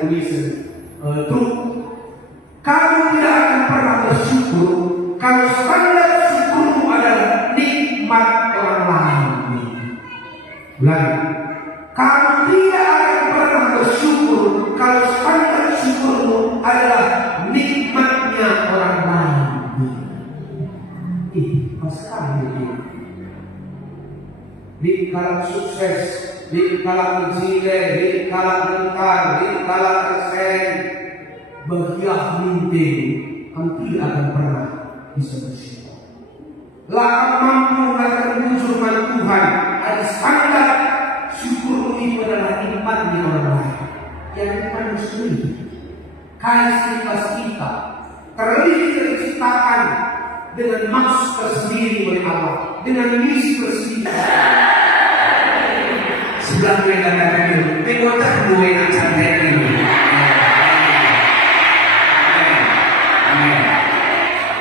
tulisan tuh, kamu tidak akan pernah bersyukur kalau standar syukurmu adalah nikmat orang lain. Ulangi, kamu tidak akan pernah bersyukur kalau standar syukurmu adalah nikmatnya orang lain. Masalah ini. Di kalangan sukses, di kalangan jile, di kalangan bentar, di kalangan kesen, bahagia mimpi, kamu tidak akan pernah bisa bersyukur. Lakan mampu akan muncul Tuhan. Ada standar syukur itu adalah nikmatnya orang lain. Yang kita sendiri, kasih kita terlebih diciptakan dengan maksud tersendiri oleh Allah, dengan misi tersendiri. Sebelah gue katakan, "Pekota gue nak santai ini."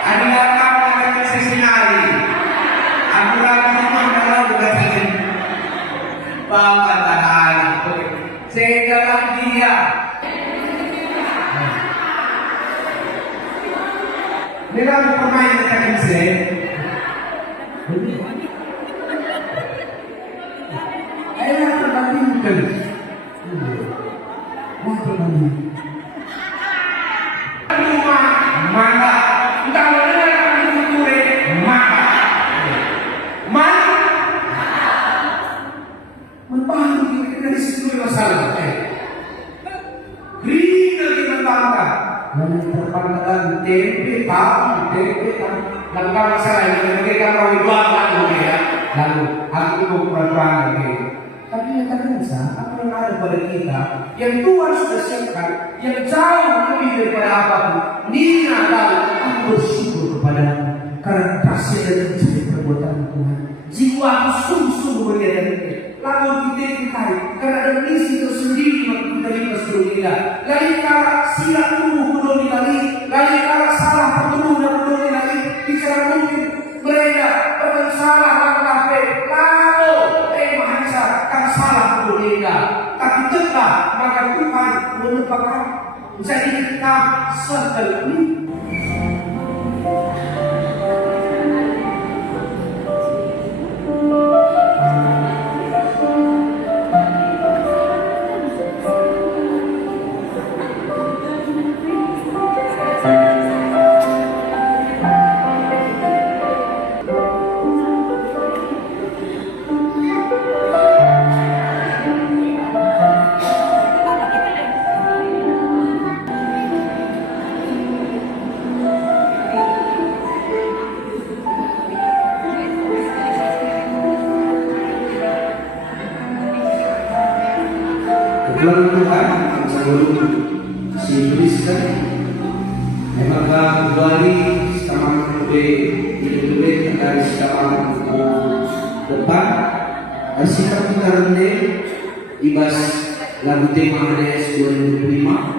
Ada apa yang saya sinari? Aku lagi memandang bukan ini. Bapak tahan, saya dalam dia. Dalam pemain kaki saya. Ayah terbandingkan. Wah terbanding. Rumah mana? Entah mana yang dikumpulkan mana? Mana? Membantu kita dari situ masalah. Green lagi membangga. Dan terpandang tempe tahu, langkah masalah yang mereka mau dibuatkan ya. Lalu aku mau perempuan lagi. Tapi yang terasa apa yang ada pada kita, yang Tuhan sudah siapkan, yang jauh lebih daripada apapun. Dia tahu aku bersyukur kepadamu karena kasih dan mencari perbuatan Tuhan. Jiwa sungguh-sungguh melihat itu. Lalu kita tahu karena ada misi tersendiri waktu kita lipas dunia. Lain kalau silap tubuh lagi kalau salah pertubuh dan lagi bicara mungkin mereka bersalah langkah lalu maha kan salah mereka, tapi tetap maka Tuhan merupakan jadi kita setelahnya. Tuhan Tuhan sebelum dituliskan maka kembali sama ditulis dari sekarang depan sikap kita rendah ibas lagu tema ADS 2005.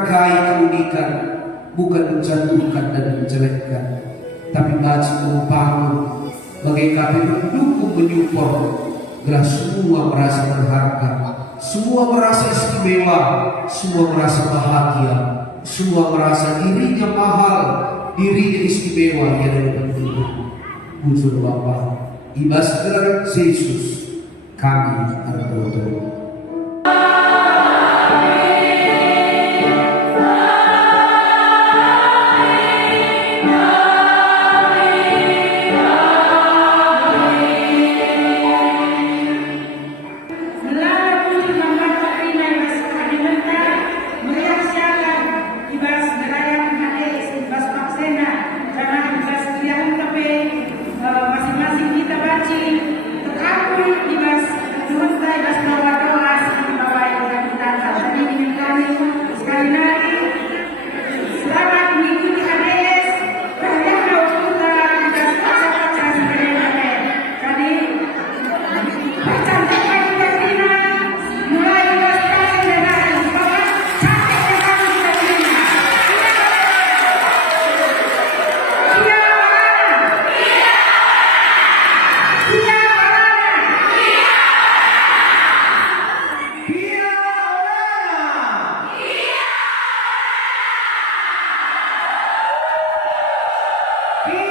menghargai keunikan, bukan menjatuhkan dan menjelekkan, tapi masih membangun, bagaikan mendukung, menyupport, agar semua merasa berharga, semua merasa istimewa, semua merasa bahagia, semua merasa dirinya mahal, dirinya istimewa yang dapat mendukung. Bujur Bapa, ibas gelar Yesus, kami berdoa. Masing-masing kita baci, tetapi ibas menurut ibas doa-doa seperti Bapak Ibu dan kita tadi ingin kami sekali lagi selamat mengikuti HDS dan yang kita baca-baca sebenarnya tadi percantikan Katrina mulai ibas kasih dan Bapak cantik sekali Katrina. Iya.